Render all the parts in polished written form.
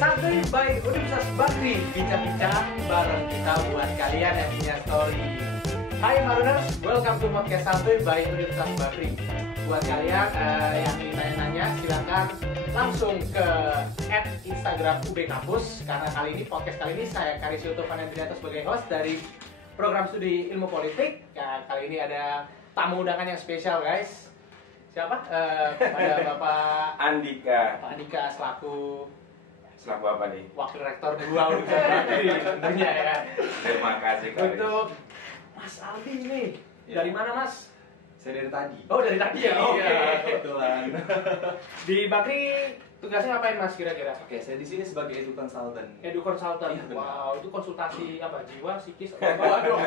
Santuy by Universitas Bakri, bincang-bincang bareng kita buat kalian yang punya story. Hai Maruners, welcome to podcast Santuy by Universitas Bakri. Buat kalian yang ingin tanya-tanya, silakan langsung ke @Instagram UB Kampus. Karena kali ini podcast kali ini saya Karisio Tofanendrianto sebagai host dari program studi ilmu politik. Ya, kali ini ada tamu undangan yang spesial, guys. Siapa? Pada Bapak Andika. Pak Andika selaku apa nih? Wakil Rektor 2 Universitas Bakri tentunya ya. Terima kasih Kak. Untuk Mas Aldi nih, Ya. dari mana Mas? Saya dari tadi. Oh dari tadi ya? Oke. Kebetulan. Di Bakri tugasnya ngapain Mas kira-kira? Oke, saya di sini sebagai edu consultant. Edu konsultan. Iya, benar. Wow, itu konsultasi apa? Jiwa, psikis, apa? Waduh.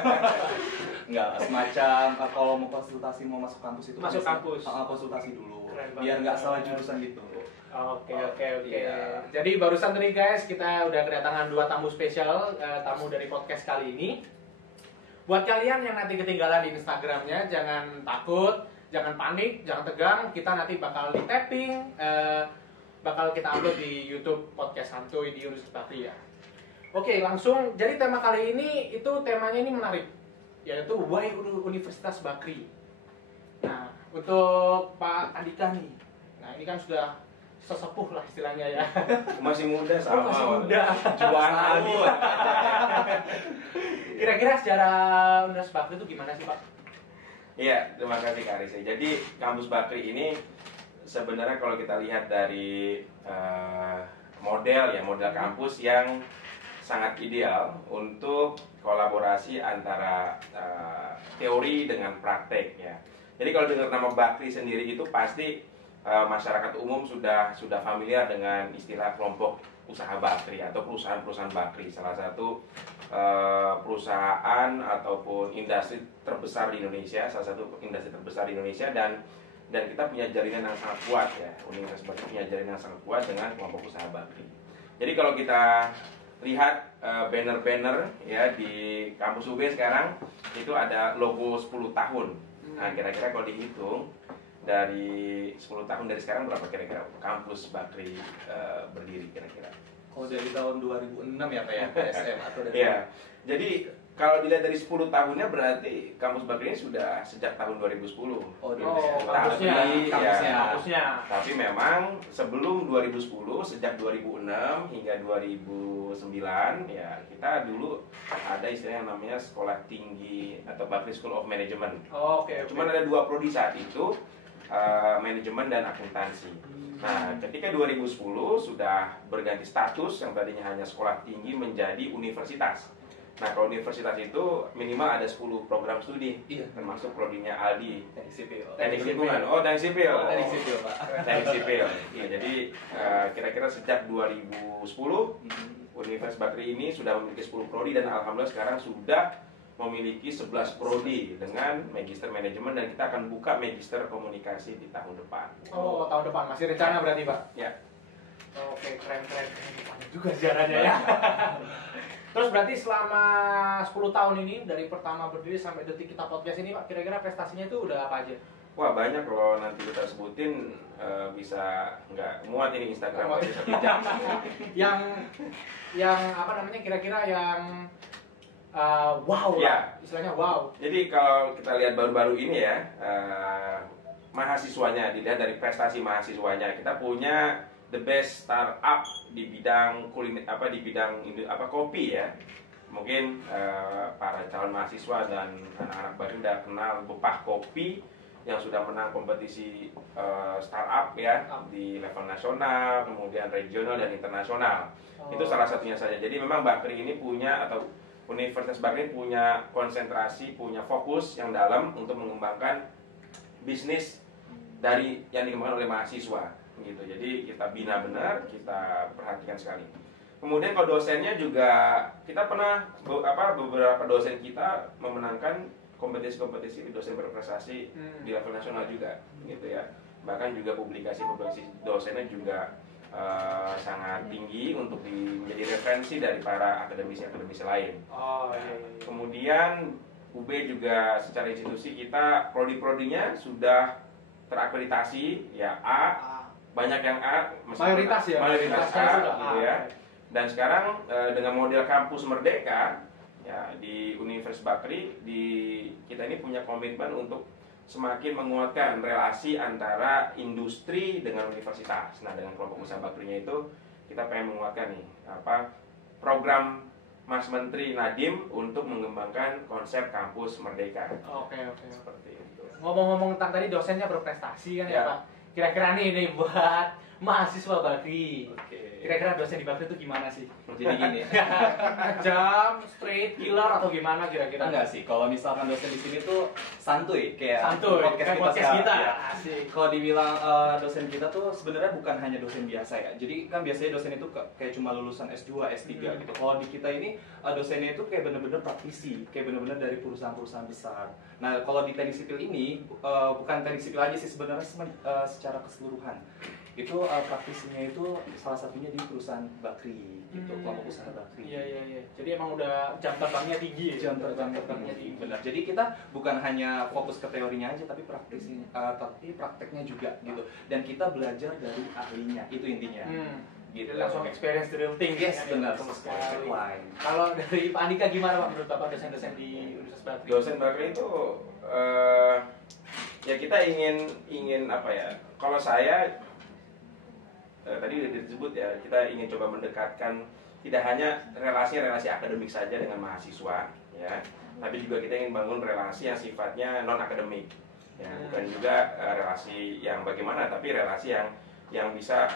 Enggak, semacam kalau mau konsultasi mau masuk kampus itu Masuk biasanya, kampus. konsultasi dulu. Keren banget. Biar nggak salah jurusan gitu. Oke. Iya. Jadi barusan tadi guys kita udah kedatangan 2 tamu spesial, tamu dari podcast kali ini. Buat kalian yang nanti ketinggalan di Instagramnya, jangan takut, jangan panik, jangan tegang. Kita nanti bakal di tapping, bakal kita upload di YouTube podcast Santuy di Universitas Bakri ya. Oke, langsung. Jadi tema kali ini temanya ini menarik, yaitu Why Universitas Bakri. Nah, untuk Pak Andika nih, nah ini kan sudah sesepuh lah istilahnya ya. Masih muda sama. Masih muda. Jualan Aldi. Kira-kira secara Universitas Bakri itu gimana sih Pak? Iya, terima kasih Kak Arisa. Jadi kampus Bakri ini sebenarnya kalau kita lihat dari model kampus yang sangat ideal untuk kolaborasi antara teori dengan praktek ya. Jadi kalau dengar nama Bakri sendiri itu pasti masyarakat umum sudah familiar dengan istilah kelompok usaha Bakri atau perusahaan-perusahaan Bakri, salah satu perusahaan ataupun industri terbesar di Indonesia, salah satu industri terbesar di Indonesia dan kita punya jaringan yang sangat kuat ya. Universitas Bakri punya jaringan yang sangat kuat dengan kelompok usaha Bakri. Jadi kalau kita lihat banner-banner ya di kampus UB sekarang itu ada logo 10 tahun. Nah, kira-kira kalau dihitung dari 10 tahun dari sekarang berapa kira-kira kampus Bakri berdiri kira-kira? Kalau dari tahun 2006 ya Pak ya, PSM atau dari Iya. Jadi kalau dilihat dari 10 tahunnya berarti kampus Bakri ini sudah sejak tahun 2010. Oh, kampusnya. Tapi memang sebelum 2010, sejak 2006 hingga 2009 ya kita dulu ada istilah yang namanya Sekolah Tinggi atau Bakri School of Management. Oke. Cuman ada 2 prodi saat itu, manajemen dan akuntansi. Nah, ketika 2010 sudah berganti status yang tadinya hanya sekolah tinggi menjadi universitas. Nah, kalau universitas itu minimal ada 10 program studi, Iya. termasuk prodinya Aldi. Teknik sipil. Teknik lingkungan. Oh, teknik sipil. Teknik sipil Pak. Teknik sipil. Iya, jadi kira-kira sejak 2010 Universitas Bakri ini sudah memiliki 10 prodi dan alhamdulillah sekarang sudah memiliki 11 prodi dengan magister manajemen dan kita akan buka magister komunikasi di tahun depan. Oh, tahun depan masih rencana berarti Pak? Ya. Oke, keren. Panjang juga sejarahnya ya. Terus berarti selama 10 tahun ini dari pertama berdiri sampai detik kita podcast ini Pak, kira-kira prestasinya itu udah apa aja? Wah, banyak kalau nanti kita sebutin bisa nggak muat ini Instagram aja 1 jam. yang apa namanya kira-kira yang wow Ya. lah, istilahnya wow. Jadi kalau kita lihat baru-baru ini ya, mahasiswanya, dilihat dari prestasi mahasiswanya, kita punya the best startup di bidang kopi ya. Mungkin para calon mahasiswa dan anak-anak baru udah kenal Bepah Kopi yang sudah menang kompetisi startup ya di level nasional, kemudian regional dan internasional. Itu salah satunya saja. Jadi memang Bakri ini punya atau Universitas Bakri punya konsentrasi, punya fokus yang dalam untuk mengembangkan bisnis dari yang dikembangkan oleh mahasiswa gitu. Jadi kita bina benar, kita perhatikan sekali. Kemudian kalau dosennya juga kita pernah beberapa dosen kita memenangkan kompetisi-kompetisi dosen berprestasi di level nasional juga gitu ya. Bahkan juga publikasi dosennya juga sangat tinggi untuk menjadi referensi dari para akademisi lain. Kemudian UB juga secara institusi kita prodi-prodinya sudah terakreditasi ya A, banyak yang A, Mayoritas ya? mayoritas A, Mayoritas gitu A. ya. Dan sekarang dengan model kampus merdeka ya di Universitas Bakri kita ini punya komitmen untuk semakin menguatkan relasi antara industri dengan universitas. Nah, dengan kelompok usaha Bakrinya itu kita pengen menguatkan nih program Mas Menteri Nadiem untuk mengembangkan konsep kampus merdeka. Oke. Seperti itu. Ngomong-ngomong tentang tadi dosennya berprestasi kan ya Pak. Kira-kira nih buat mahasiswa Bakri. Kira-kira dosen di Bakri itu gimana sih? Jadi gini. Jam, straight, killer atau gimana kira-kira? Enggak sih, kalau misalkan dosen di sini tuh santuy kayak kayak podcast kita. Ya. Asik. Kalau dibilang dosen kita tuh sebenarnya bukan hanya dosen biasa ya. Jadi kan biasanya dosen itu kayak cuma lulusan S2, S3 gitu. Kalau di kita ini dosennya itu kayak bener-bener praktisi, kayak bener-bener dari perusahaan-perusahaan besar. Nah, kalau di teknik sipil ini bukan teknik sipil aja sih sebenarnya secara keseluruhan. Itu praktisinya itu salah satunya di perusahaan Bakri gitu, kelompok usaha Bakri. Iya. Jadi emang udah jam terbangnya tinggi ya? Jam terbangnya tinggi. Benar. Jadi kita bukan hanya fokus ke teorinya aja tapi prakteknya juga gitu. Dan kita belajar dari ahlinya, itu intinya. Gitu. Langsung experience the real thing. Yes, benar. Kalau dari Pak Andika gimana Pak menurut Bapak dosen-dosen di Universitas Bakri? Dosen Bakri itu ya kita ingin apa ya? Kalau saya tadi sudah disebut ya, kita ingin coba mendekatkan tidak hanya relasi akademik saja dengan mahasiswa ya, tapi juga kita ingin bangun relasi yang sifatnya non akademik ya, bukan juga relasi yang bagaimana, tapi relasi yang bisa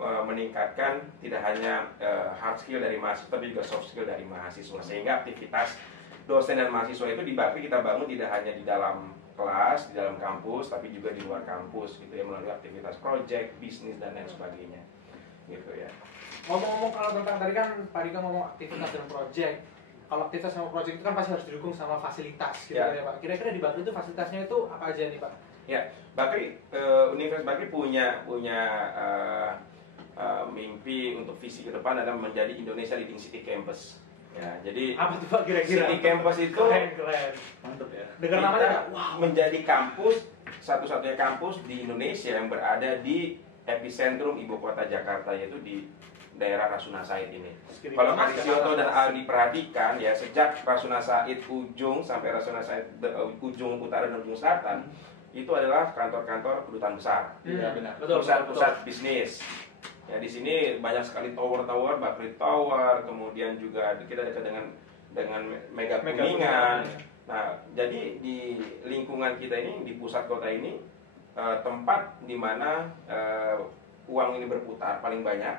meningkatkan tidak hanya hard skill dari mahasiswa tapi juga soft skill dari mahasiswa, sehingga aktivitas dosen dan mahasiswa itu di Bakri kita bangun tidak hanya di dalam kelas, di dalam kampus, tapi juga di luar kampus gitu ya, melalui aktivitas project, bisnis dan lain sebagainya gitu ya. Ngomong-ngomong kalau tentang tadi kan Pak Dika ngomong aktivitas dan project. Kalau aktivitas sama project itu kan pasti harus didukung sama fasilitas gitu ya Pak. Kira-kira di Bakri itu fasilitasnya itu apa aja nih Pak? Ya, Bakri, Universitas Bakri punya mimpi untuk visi ke depan adalah menjadi Indonesia Leading City Campus. Ya, jadi apa tuh Pak kira-kira? City Campus itu keren. Mantap ya. Dengar namanya wow. Menjadi kampus satu-satunya kampus di Indonesia yang berada di epicentrum ibu kota Jakarta, yaitu di daerah Rasuna Said ini. Kalau Mas Sioto dan Aldi perhatikan ya, sejak Rasuna Said ujung sampai Rasuna Said ujung utara dan ujung selatan itu adalah kantor-kantor kedutaan besar. Iya benar. Pusat-pusat bisnis. Ya, di sini banyak sekali tower-tower, Bakri Tower, kemudian juga kita dekat dengan Mega Kuningan. Nah, jadi di lingkungan kita ini, di pusat kota ini, tempat di mana uang ini berputar paling banyak,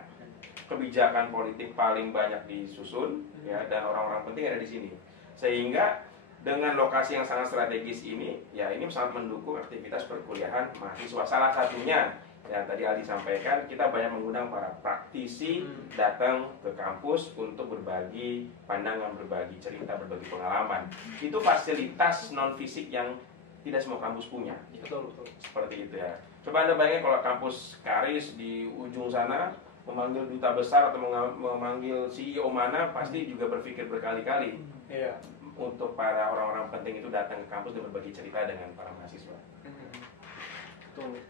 kebijakan politik paling banyak disusun, ya, dan orang-orang penting ada di sini. Sehingga dengan lokasi yang sangat strategis ini, ya ini sangat mendukung aktivitas perkuliahan mahasiswa. Salah satunya yang tadi Aldi sampaikan, kita banyak mengundang para praktisi datang ke kampus untuk berbagi pandangan, berbagi cerita, berbagi pengalaman. Itu fasilitas non fisik yang tidak semua kampus punya. Betul. Seperti itu ya. Coba Anda bayangin kalau kampus Karis di ujung sana memanggil duta besar atau memanggil CEO mana, pasti juga berpikir berkali-kali. Iya. Untuk para orang-orang penting itu datang ke kampus dan berbagi cerita dengan para mahasiswa. Betul.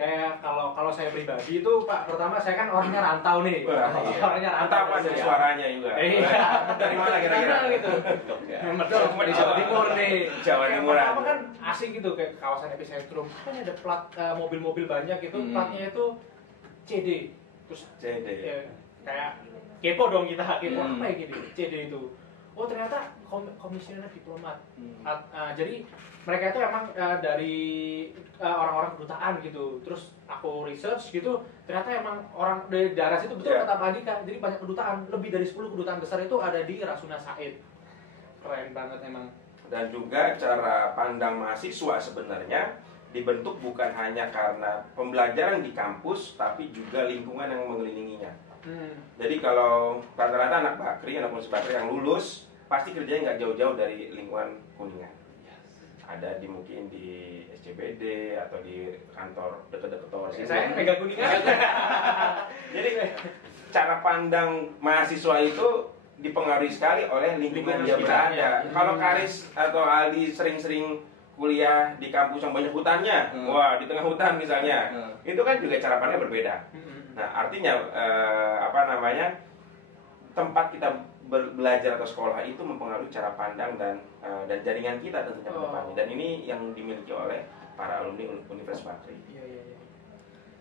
Kayak kalau saya pribadi itu Pak, pertama saya kan orangnya rantau nih. Orangnya rantau apa dari suaranya juga. Iya. Dari mana kira-kira gitu. Betul, di Jawa Timur nih. Jawa Timur. Apa kan asing gitu kayak kawasan epicentrum. Kan ada plat mobil-mobil banyak itu, platnya itu CD. Terus CD. Ya, kayak kepo dong kita, kepo apa ya gitu, CD itu. Oh ternyata komisioner diplomat. Jadi mereka itu emang dari orang-orang kedutaan gitu. Terus aku research gitu, ternyata emang orang dari daerah situ betul kata Pak Andika. Jadi banyak kedutaan, lebih dari 10 kedutaan besar itu ada di Rasuna Said. Keren banget emang. Dan juga cara pandang mahasiswa sebenarnya dibentuk bukan hanya karena pembelajaran di kampus, tapi juga lingkungan yang mengelilinginya. Jadi kalau rata-rata anak Bakri, anak Bakri yang lulus pasti kerjanya nggak jauh-jauh dari lingkungan Kuningan. Ada mungkin di SCBD atau di kantor dekat-dekat tower sini. Saya Mega Kuningan. Jadi cara pandang mahasiswa itu dipengaruhi sekali oleh lingkungan dia berada. Kalau Karis atau Aldi sering-sering kuliah di kampus yang banyak hutannya, wah di tengah hutan misalnya, itu kan juga cara pandangnya berbeda. Nah artinya tempat kita belajar atau sekolah itu mempengaruhi cara pandang dan jaringan kita tentunya ke depannya. Dan ini yang dimiliki oleh para alumni Universitas Bakri. Iya.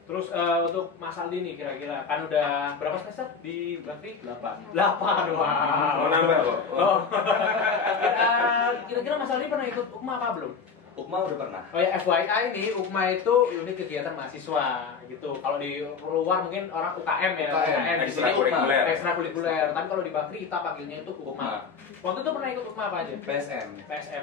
Terus untuk Mas Aldi nih kira-kira kan udah berapa semester di Bakri? 8. Wow. Mau nambah kok. Oh. Kira-kira Mas Aldi pernah ikut UKMA apa belum? UKMA udah pernah. Oh ya, FYI nih, UKMA itu unit kegiatan mahasiswa gitu. Kalau di luar mungkin orang UKM ya, UKM. di sini Ekstrakurikuler. ekstrakurikuler. Tapi kalau di Bakri kita panggilnya itu UKMA. Waktu itu pernah ikut UKMA apa aja? PSM.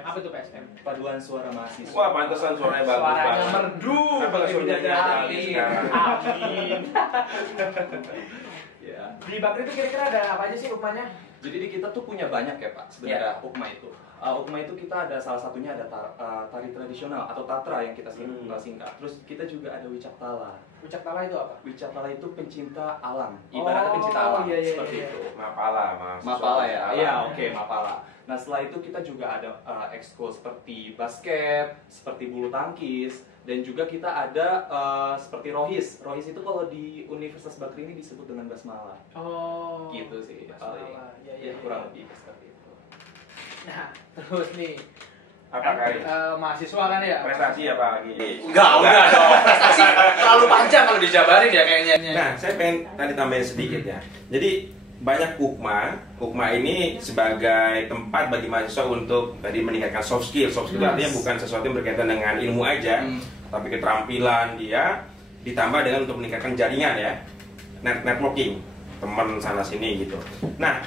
Apa itu PSM? Paduan Suara Mahasiswa. Wah, pantesan suaranya bagus Suaranya banget. merdu. Apa nggak suruh nyanyi Aldi sekarang? Amin. Ya. Di Bakri itu kira-kira ada apa aja sih UKMA-nya? Jadi di kita tuh punya banyak ya Pak sebenarnya UKMA itu. UKMA itu kita ada salah satunya ada tari tradisional atau tatra yang kita singkat. Terus kita juga ada Wicaktala. Wicaktala itu apa? Wicaktala itu pencinta alam. Ibaratnya pencinta alam seperti itu. Mapala, Mapala ya. Iya, oke, Mapala. Nah, setelah itu kita juga ada ekskul seperti basket, seperti bulu tangkis, dan juga kita ada seperti rohis. Rohis itu kalau di Universitas Bakri ini disebut dengan basmala. Oh. Gitu sih. Basmala. Ya, kurang lebih seperti itu. Nah, terus nih. Apa kali? Mahasiswa kan ya? Prestasi apa lagi? Enggak dong. Prestasi terlalu panjang kalau dijabarin ya kayaknya. Nah, saya pengen tadi tambahin sedikit ya. Jadi banyak UKMA ini sebagai tempat bagi mahasiswa untuk tadi meningkatkan soft skill. Soft skill artinya bukan sesuatu yang berkaitan dengan ilmu aja, tapi keterampilan dia ditambah dengan untuk meningkatkan jaringan ya, networking, teman sana sini gitu. Nah,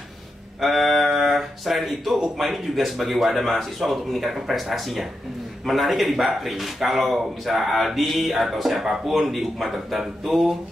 selain itu UKMA ini juga sebagai wadah mahasiswa untuk meningkatkan prestasinya. Menariknya di Bakri, kalau misalnya Aldi atau siapapun di UKMA tertentu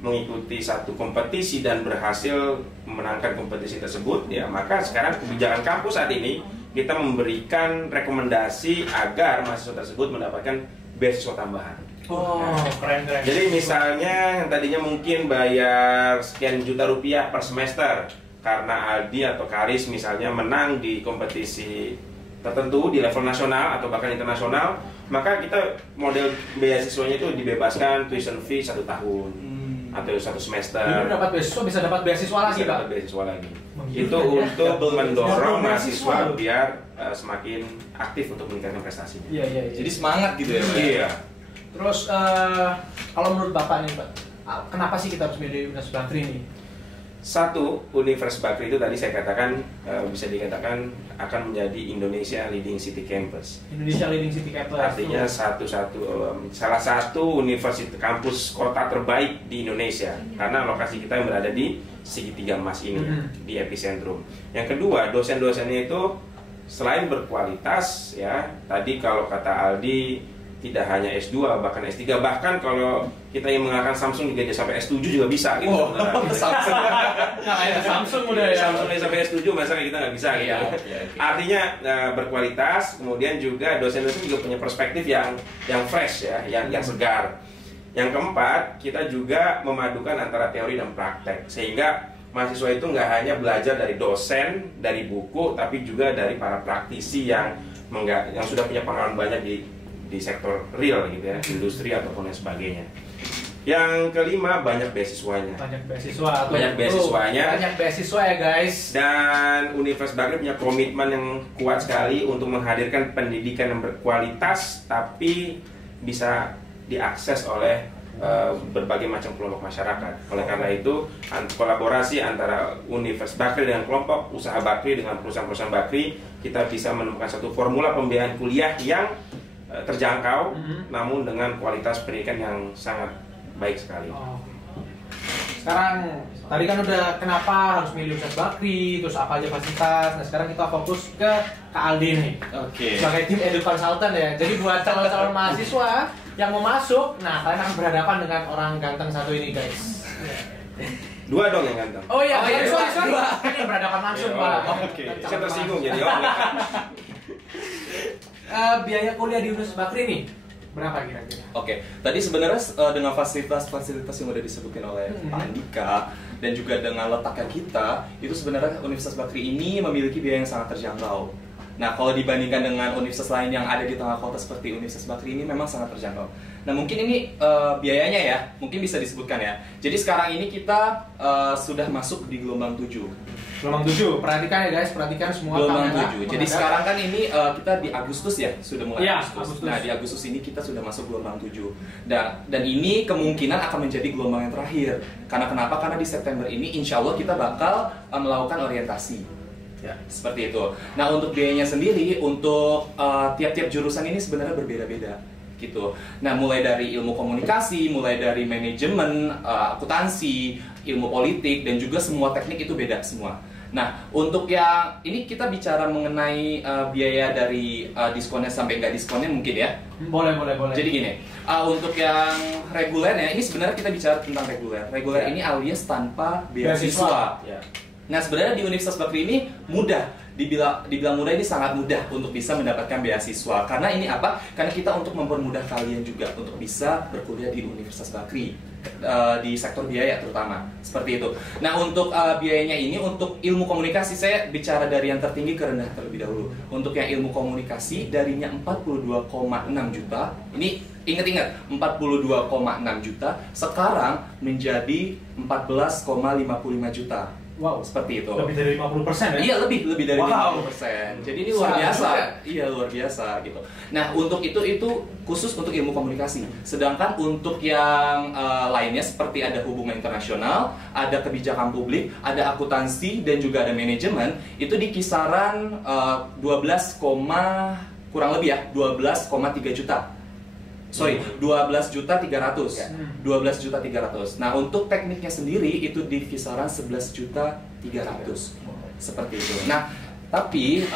mengikuti satu kompetisi dan berhasil memenangkan kompetisi tersebut, ya maka sekarang kebijakan kampus saat ini kita memberikan rekomendasi agar mahasiswa tersebut mendapatkan beasiswa tambahan. Oh, keren. Jadi misalnya yang tadinya mungkin bayar sekian juta rupiah per semester karena Aldi atau Karis misalnya menang di kompetisi tertentu di level nasional atau bahkan internasional, maka kita model beasiswanya itu dibebaskan tuition fee 1 tahun atau 1 semester. Jadi dapat beasiswa bisa dapat beasiswa lagi, Pak. Dapat beasiswa lagi. Itu untuk mendorong mahasiswa biar semakin aktif untuk meningkatkan prestasinya. Iya. Jadi semangat gitu ya Pak? Iya. Terus kalau menurut Bapak nih Pak, kenapa sih kita harus milih Universitas Bakri ini? Satu, Universitas Bakri itu tadi saya katakan bisa dikatakan akan menjadi Indonesia Leading City Campus. Indonesia Leading City Campus. Artinya salah satu universitas kampus kota terbaik di Indonesia karena lokasi kita yang berada di segitiga emas ini di epicentrum. Yang kedua, dosen-dosennya itu selain berkualitas ya, tadi kalau kata Aldi tidak hanya S2 bahkan S3, bahkan kalau kita yang menggunakan Samsung juga sampai S7 juga bisa gitu. Samsung. Nah, Samsung udah ya. Samsung sampai S7 masa kita nggak bisa gitu. Artinya berkualitas, kemudian juga dosen-dosen juga punya perspektif yang fresh ya, yang segar. Yang keempat, kita juga memadukan antara teori dan praktek sehingga mahasiswa itu nggak hanya belajar dari dosen, dari buku, tapi juga dari para praktisi yang sudah punya pengalaman banyak di sektor real gitu ya, industri ataupun yang sebagainya. Yang kelima, banyak beasiswanya. Banyak beasiswa ya guys. Dan Universitas Bakri punya komitmen yang kuat sekali untuk menghadirkan pendidikan yang berkualitas tapi bisa diakses oleh berbagai macam kelompok masyarakat. Oleh karena itu, kolaborasi antara Universitas Bakri dengan kelompok usaha Bakri dengan perusahaan-perusahaan Bakri, kita bisa menemukan satu formula pembiayaan kuliah yang terjangkau, namun dengan kualitas pendidikan yang sangat baik sekali. Sekarang tadi kan udah kenapa harus milih Universitas Bakri, terus apa aja fasilitas. Nah sekarang kita fokus ke Kak Aldi nih. Sebagai tim edu consultant ya. Jadi buat calon-calon mahasiswa yang mau masuk, nah kalian akan berhadapan dengan orang ganteng satu ini guys. 2 dong yang ganteng. Oh iya, sorry. Kan yang berhadapan langsung Pak. Saya tersinggung jadi biaya kuliah di Universitas Bakri nih berapa kira-kira? Oke, tadi sebenarnya dengan fasilitas-fasilitas yang udah disebutin oleh Pak Andika dan juga dengan letaknya kita, itu sebenarnya Universitas Bakri ini memiliki biaya yang sangat terjangkau. Nah, kalau dibandingkan dengan universitas lain yang ada di tengah kota seperti Universitas Bakri ini memang sangat terjangkau. Nah, mungkin ini biayanya ya, mungkin bisa disebutkan ya. Jadi sekarang ini kita sudah masuk di gelombang 7. Gelombang 7, perhatikan ya guys, perhatikan semua Gelombang kamera 7. Jadi sekarang kan ini kita di Agustus ya, sudah mulai Ya, Agustus. Agustus. Nah, di Agustus ini kita sudah masuk gelombang 7. Dan ini kemungkinan akan menjadi gelombang yang terakhir. Karena kenapa? Karena di September ini insya Allah kita bakal melakukan orientasi. Ya, seperti itu. Nah, untuk biayanya sendiri, untuk tiap-tiap jurusan ini sebenarnya berbeda-beda gitu. Nah, mulai dari ilmu komunikasi, mulai dari manajemen, akuntansi, ilmu politik, dan juga semua teknik itu beda semua. Nah, untuk yang ini kita bicara mengenai biaya dari diskonnya sampai nggak diskonnya mungkin ya. Boleh. Jadi gini, untuk yang regulernya, ini sebenarnya kita bicara tentang reguler. Reguler ini alias tanpa beasiswa. Ya. Nah, sebenarnya di Universitas Bakri ini mudah, dibilang mudah, ini sangat mudah untuk bisa mendapatkan beasiswa. Karena ini apa? Karena kita untuk mempermudah kalian juga untuk bisa berkuliah di Universitas Bakri, di sektor biaya terutama, seperti itu. Nah, untuk biayanya ini, untuk ilmu komunikasi, saya bicara dari yang tertinggi ke rendah terlebih dahulu. Untuk yang ilmu komunikasi, darinya 42,6 juta, ini ingat-ingat, 42,6 juta, sekarang menjadi 14,55 juta. Wow, Seperti itu. lebih dari 50% ya? Iya, lebih dari Wow. 50%. Jadi ini luar biasa. Iya, luar biasa gitu. Nah, untuk itu khusus untuk ilmu komunikasi. Sedangkan untuk yang lainnya seperti ada hubungan internasional, ada kebijakan publik, ada akuntansi, dan juga ada manajemen, itu di kisaran 12,3 juta. Sorry, 12.300.000. 12.300.000. Nah, untuk tekniknya sendiri itu di kisaran 11.300.000. Seperti itu. Nah, tapi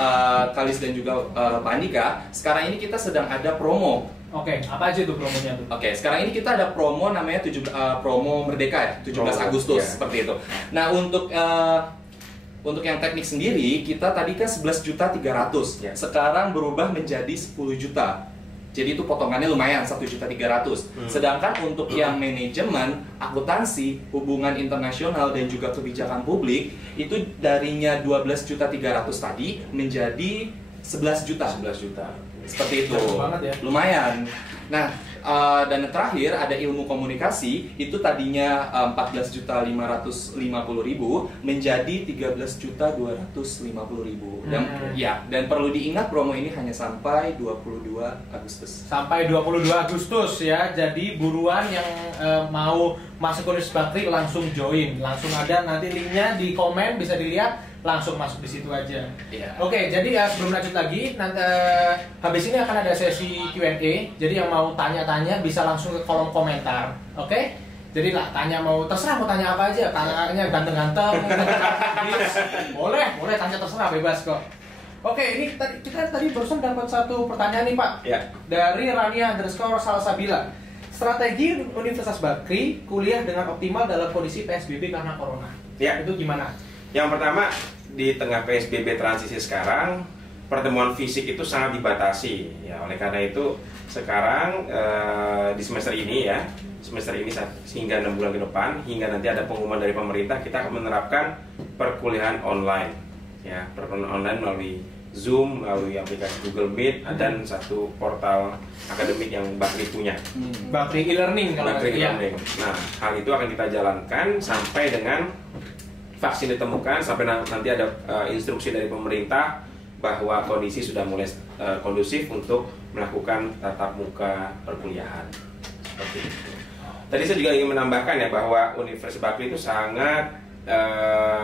Kalis dan juga Pak Andika, sekarang ini kita sedang ada promo. Oke, apa aja tuh promonya tuh? Oke, sekarang ini kita ada promo namanya promo Merdeka ya, 17 Agustus, ya. seperti itu. Nah, untuk yang teknik sendiri, kita tadi kan 11.300.000. Ya. Sekarang berubah menjadi 10 juta. Jadi itu potongannya lumayan, 1.300.000. Sedangkan untuk yang manajemen, akuntansi, hubungan internasional, dan juga kebijakan publik, itu darinya 12.300.000 tadi menjadi 11 juta. 11 juta. Seperti itu. Jauh banget ya. Lumayan. Nah, dan yang terakhir ada ilmu komunikasi, itu tadinya 14.550.000 menjadi 13.250.000. Dan perlu diingat promo ini hanya sampai 22 Agustus. Sampai 22 Agustus ya. Jadi buruan yang mau masuk Universitas Bakri langsung join. Langsung ada nanti linknya di komen, bisa dilihat, langsung masuk di situ aja. Iya. Oke, jadi ya sebelum lanjut lagi, nanti habis ini akan ada sesi Q&A. Jadi yang mau tanya-tanya bisa langsung ke kolom komentar. Oke? Jadi lah tanya, terserah mau tanya apa aja. Tanya ganteng-ganteng, boleh tanya, terserah, bebas kok. Oke, ini kita tadi barusan dapat satu pertanyaan nih Pak. Ya. Dari Rania_Salsabila. Strategi Universitas Bakri kuliah dengan optimal dalam kondisi PSBB karena Corona. Ya. Itu gimana? Yang pertama, di tengah PSBB transisi sekarang, pertemuan fisik itu sangat dibatasi. Ya, oleh karena itu sekarang di semester ini hingga 6 bulan ke depan, hingga nanti ada pengumuman dari pemerintah, kita akan menerapkan perkuliahan online. Ya, perkuliahan online melalui Zoom, melalui aplikasi Google Meet, dan satu portal akademik yang Bakri punya. Bakri e-learning kalau Bakri ya. e-learning. Nah, hal itu akan kita jalankan sampai dengan vaksin ditemukan, sampai nanti ada instruksi dari pemerintah bahwa kondisi sudah mulai kondusif untuk melakukan tatap muka perkuliahan. Seperti itu. Tadi saya juga ingin menambahkan ya bahwa Universitas Bakri itu sangat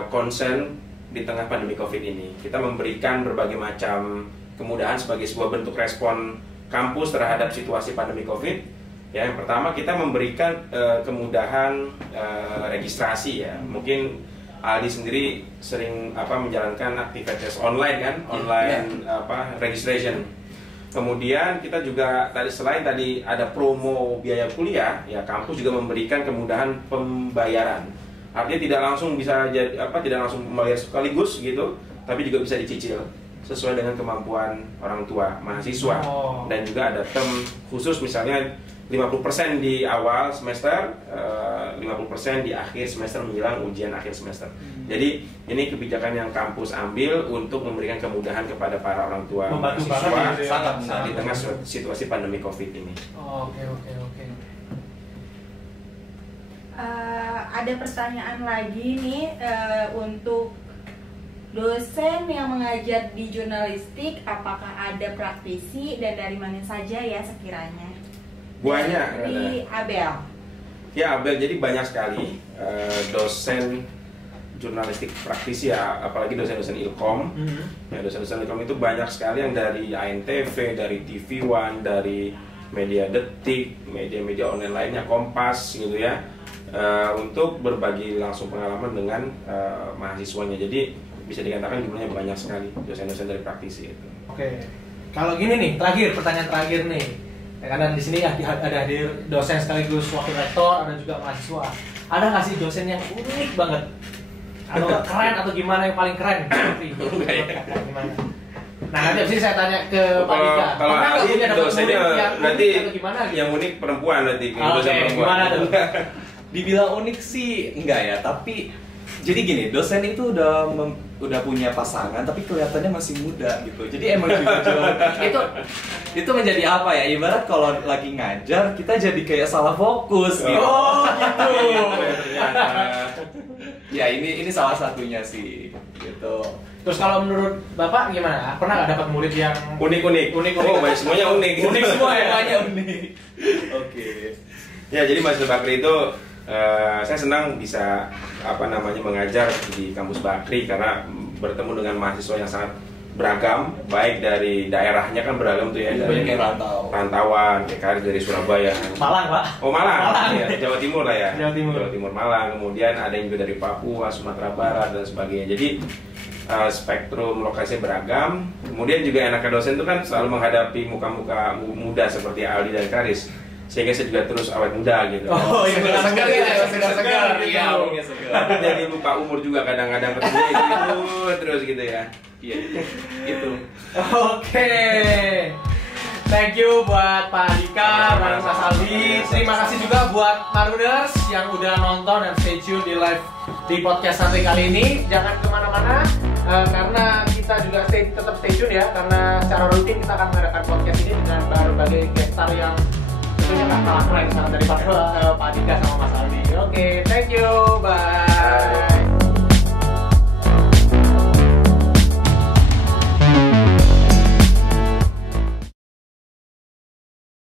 concern di tengah pandemi COVID ini. Kita memberikan berbagai macam kemudahan sebagai sebuah bentuk respon kampus terhadap situasi pandemi COVID. Ya, yang pertama kita memberikan kemudahan registrasi ya. Mungkin Aldi sendiri sering menjalankan aktivitas online kan, online registration. Kemudian kita juga selain tadi ada promo biaya kuliah, ya kampus juga memberikan kemudahan pembayaran. Artinya tidak langsung tidak langsung membayar sekaligus gitu, tapi juga bisa dicicil sesuai dengan kemampuan orang tua mahasiswa. Dan juga ada term khusus, misalnya 50% di awal semester, 50% di akhir semester menjelang ujian akhir semester. Jadi ini kebijakan yang kampus ambil untuk memberikan kemudahan kepada para orang tua Membantu mahasiswa banget ya. saat di tengah situasi pandemi COVID ini. Oke. Ada pertanyaan lagi nih untuk dosen yang mengajar di jurnalistik, apakah ada praktisi dan dari mana saja ya sekiranya? Banyak. Dari Abel. Ya Abel, jadi banyak sekali dosen jurnalistik praktisi ya, apalagi dosen-dosen Ilkom. Ya, dosen-dosen Ilkom itu banyak sekali yang dari ANTV, dari TV One, dari media Detik, media-media online lainnya, Kompas gitu ya, untuk berbagi langsung pengalaman dengan mahasiswanya. Jadi bisa dikatakan jumlahnya banyak sekali dosen-dosen dari praktisi itu. Oke. Kalau gini nih, pertanyaan terakhir nih. Karena di sini ada hadir dosen sekaligus wakil rektor, ada juga mahasiswa. Ada nggak sih dosen yang unik banget? Atau keren atau gimana yang paling keren? Gimana? Nah nanti abis ini saya tanya ke Pak Dika. Kalau Ali dosennya nanti gimana? Yang unik perempuan nanti. Oke, gimana tuh? Dibilang unik sih enggak ya, tapi jadi gini, dosen itu udah punya pasangan tapi kelihatannya masih muda gitu. Jadi emang jujur itu menjadi apa ya? Ibarat kalau lagi ngajar kita jadi kayak salah fokus gitu. Oh gitu. Ya ini salah satunya sih gitu. Terus kalau menurut Bapak gimana? Pernah nggak dapat murid yang unik? Oh, semuanya unik. Unik semua ya? Semuanya unik. Oke. Ya, jadi Mas Bakri itu saya senang bisa mengajar di kampus Bakri karena bertemu dengan mahasiswa yang sangat beragam, baik dari daerahnya kan beragam tuh ya, dari rantauan, kayak dari Surabaya, Malang Pak. Oh Malang. Ya, Jawa Timur lah ya. Jawa Timur Malang, kemudian ada yang juga dari Papua, Sumatera Barat dan sebagainya. Jadi spektrum lokasinya beragam. Kemudian juga enaknya dosen itu kan selalu menghadapi muka-muka muda seperti Aldi dan Karis, sehingga saya juga terus awet muda gitu. Oh iya, segar ya, segar. Iya, Jadi lupa umur juga kadang-kadang ketemu gitu terus gitu ya. Iya, itu. Oke. Thank you buat Pak Dika dan Mas Aldi. Terima kasih juga buat Maruners yang udah nonton dan stay tune di live di podcast santai kali ini. Jangan kemana-mana karena kita juga tetap stay tune ya, karena secara rutin kita akan mengadakan podcast ini dengan berbagai guest star yang tentunya nggak kalah keren sangat dari Pak Dika sama Mas Aldi. Oke.